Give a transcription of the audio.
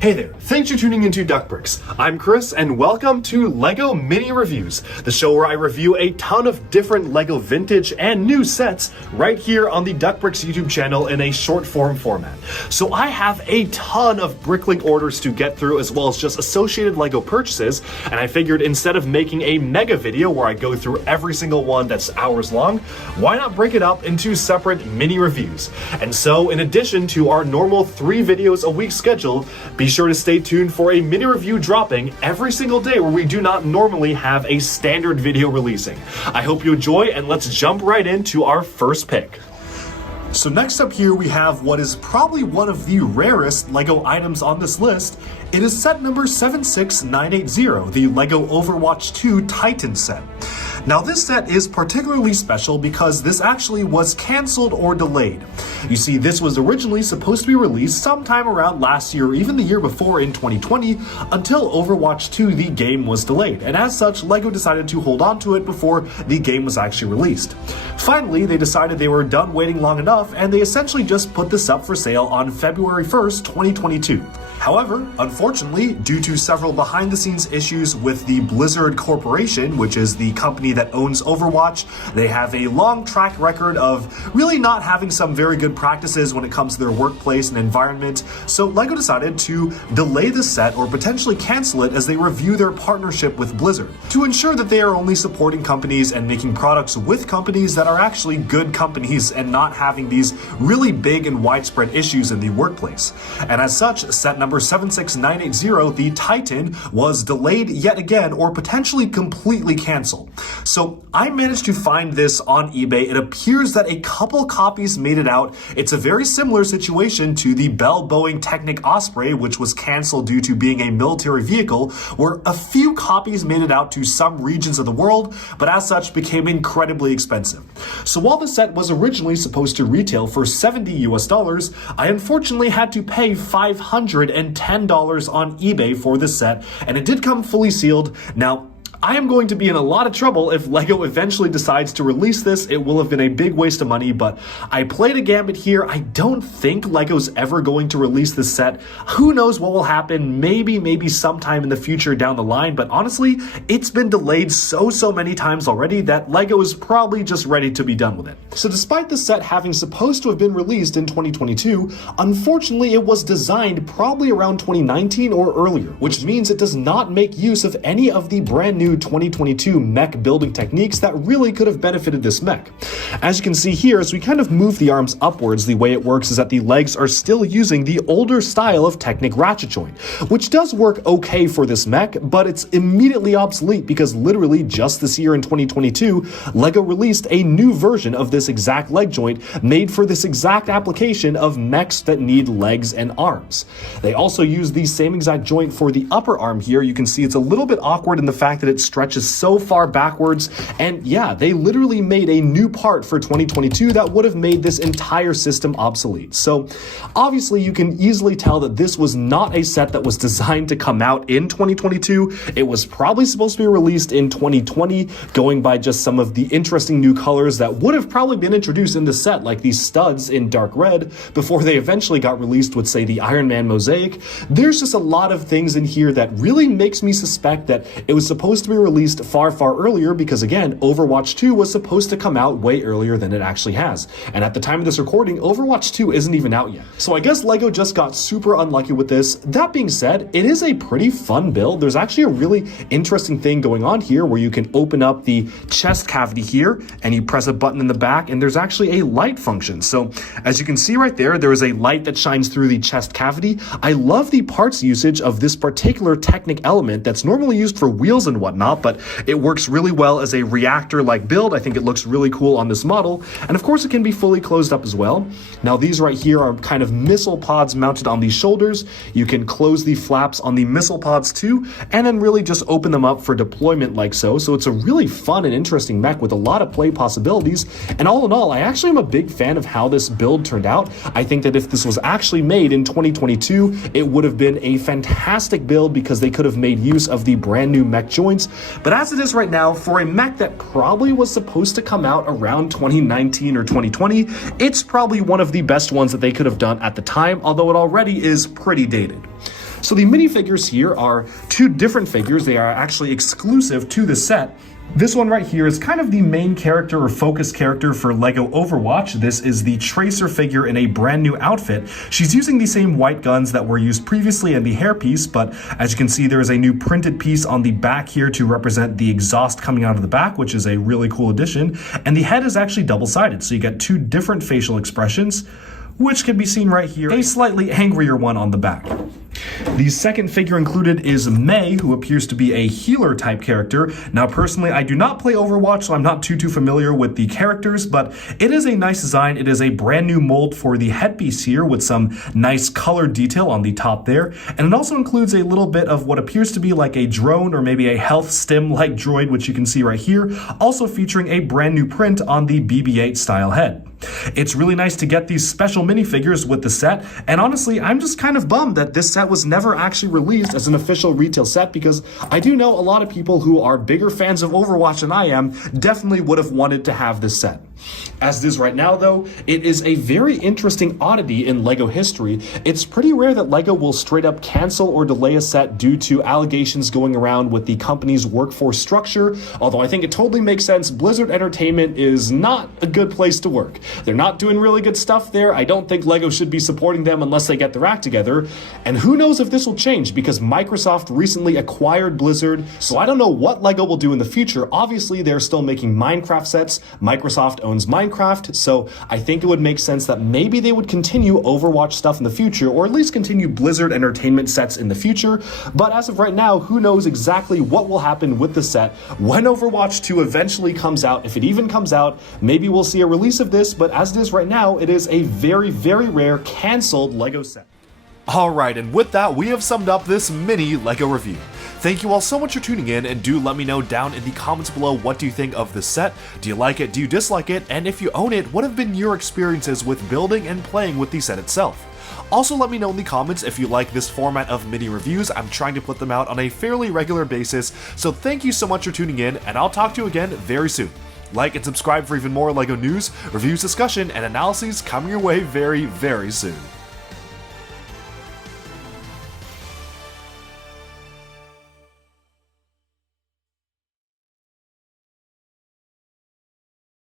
Hey there, thanks for tuning into Duckbricks. I'm Chris and welcome to LEGO Mini Reviews, the show where I review a ton of different LEGO vintage and new sets right here on the Duckbricks YouTube channel in a short form format. So I have a ton of Bricklink orders to get through as well as just associated LEGO purchases, and I figured instead of making a mega video where I go through every single one that's hours long, why not break it up into separate mini reviews? And so in addition to our normal 3 videos a week schedule, be sure to stay tuned for a mini review dropping every single day where we do not normally have a standard video releasing. I hope you enjoy, and let's jump right into our first pick. So next up here we have what is probably one of the rarest LEGO items on this list. It is set number 76980, the LEGO Overwatch 2 Titan set. Now this set is particularly special because this actually was cancelled or delayed. You see, this was originally supposed to be released sometime around last year or even the year before in 2020 until Overwatch 2 the game was delayed, and as such LEGO decided to hold on to it before the game was actually released. Finally, they decided they were done waiting long enough and they essentially just put this up for sale on February 1st, 2022. However, unfortunately, due to several behind-the-scenes issues with the Blizzard Corporation, which is the company that owns Overwatch, they have a long track record of really not having some very good practices when it comes to their workplace and environment, so LEGO decided to delay the set or potentially cancel it as they review their partnership with Blizzard, to ensure that they are only supporting companies and making products with companies that are actually good companies and not having these really big and widespread issues in the workplace. And as such, set number 76980, the Titan, was delayed yet again or potentially completely canceled. So I managed to find this on eBay. It appears that a couple copies made it out. It's a very similar situation to the Bell Boeing Technic Osprey, which was canceled due to being a military vehicle, where a few copies made it out to some regions of the world, but as such became incredibly expensive. So while the set was originally supposed to retail for $70 US, I unfortunately had to pay $510 on eBay for this set, and it did come fully sealed. Now, I am going to be in a lot of trouble if LEGO eventually decides to release this. It will have been a big waste of money, but I played a gambit here. I don't think LEGO's ever going to release this set. Who knows what will happen? Maybe sometime in the future down the line, but honestly, it's been delayed so many times already that LEGO is probably just ready to be done with it. So despite the set having supposed to have been released in 2022, unfortunately it was designed probably around 2019 or earlier, which means it does not make use of any of the brand new 2022 mech building techniques that really could have benefited this mech. As you can see here, as we kind of move the arms upwards, the way it works is that the legs are still using the older style of Technic ratchet joint, which does work okay for this mech, but it's immediately obsolete because literally just this year in 2022, LEGO released a new version of this exact leg joint made for this exact application of mechs that need legs and arms. They also use the same exact joint for the upper arm here. You can see it's a little bit awkward in the fact that it stretches so far backwards, and yeah, they literally made a new part for 2022 that would have made this entire system obsolete. So obviously you can easily tell that this was not a set that was designed to come out in 2022. It was probably supposed to be released in 2020, going by just some of the interesting new colors that would have probably been introduced in the set, like these studs in dark red, before they eventually got released with, say, the Iron Man mosaic. There's just a lot of things in here that really makes me suspect that it was supposed to be released far earlier because, again, Overwatch 2 was supposed to come out way earlier than it actually has. And at the time of this recording, Overwatch 2 isn't even out yet. So I guess LEGO just got super unlucky with this. That being said, it is a pretty fun build. There's actually a really interesting thing going on here where you can open up the chest cavity here and you press a button in the back and there's actually a light function. So as you can see right there, there is a light that shines through the chest cavity. I love the parts usage of this particular Technic element that's normally used for wheels and whatnot, but it works really well as a reactor-like build. I think it looks really cool on this model, and of course it can be fully closed up as well. Now these right here are kind of missile pods mounted on these shoulders. You can close the flaps on the missile pods too, and then really just open them up for deployment like so. So it's a really fun and interesting mech with a lot of play possibilities, and all in all, I actually am a big fan of how this build turned out. I think that if this was actually made in 2022, it would have been a fantastic build because they could have made use of the brand new mech joints. But as it is right now, for a mech that probably was supposed to come out around 2019 or 2020, it's probably one of the best ones that they could have done at the time, although it already is pretty dated. So the minifigures here are two different figures. They are actually exclusive to the set. This one right here is kind of the main character or focus character for Lego Overwatch. This is the Tracer figure in a brand new outfit. She's using the same white guns that were used previously in the hairpiece, but as you can see, there is a new printed piece on the back here to represent the exhaust coming out of the back, which is a really cool addition. And the head is actually double-sided, so you get two different facial expressions, which can be seen right here, a slightly angrier one on the back. The second figure included is Mei, who appears to be a healer type character. Now personally, I do not play Overwatch, so I'm not too familiar with the characters, but it is a nice design. It is a brand new mold for the headpiece here with some nice color detail on the top there. And it also includes a little bit of what appears to be like a drone or maybe a health stim-like droid, which you can see right here, also featuring a brand new print on the BB-8 style head. It's really nice to get these special minifigures with the set, and honestly, I'm just kind of bummed that this set was never actually released as an official retail set, because I do know a lot of people who are bigger fans of Overwatch than I am definitely would have wanted to have this set. As it is right now though, it is a very interesting oddity in LEGO history. It's pretty rare that LEGO will straight up cancel or delay a set due to allegations going around with the company's workforce structure, although I think it totally makes sense. Blizzard Entertainment is not a good place to work. They're not doing really good stuff there. I don't think LEGO should be supporting them unless they get their act together. And who knows if this will change, because Microsoft recently acquired Blizzard, so I don't know what LEGO will do in the future. Obviously, they're still making Minecraft sets. Microsoft owns Minecraft, so I think it would make sense that maybe they would continue Overwatch stuff in the future, or at least continue Blizzard Entertainment sets in the future. But as of right now, who knows exactly what will happen with the set when Overwatch 2 eventually comes out. If it even comes out, maybe we'll see a release of this, but as it is right now, it is a very, very rare canceled LEGO set. Alright, and with that, we have summed up this mini LEGO review. Thank you all so much for tuning in, and do let me know down in the comments below what do you think of this set. Do you like it? Do you dislike it? And if you own it, what have been your experiences with building and playing with the set itself? Also, let me know in the comments if you like this format of mini reviews. I'm trying to put them out on a fairly regular basis, so thank you so much for tuning in, and I'll talk to you again very soon. Like and subscribe for even more LEGO news, reviews, discussion, and analyses coming your way very, very soon.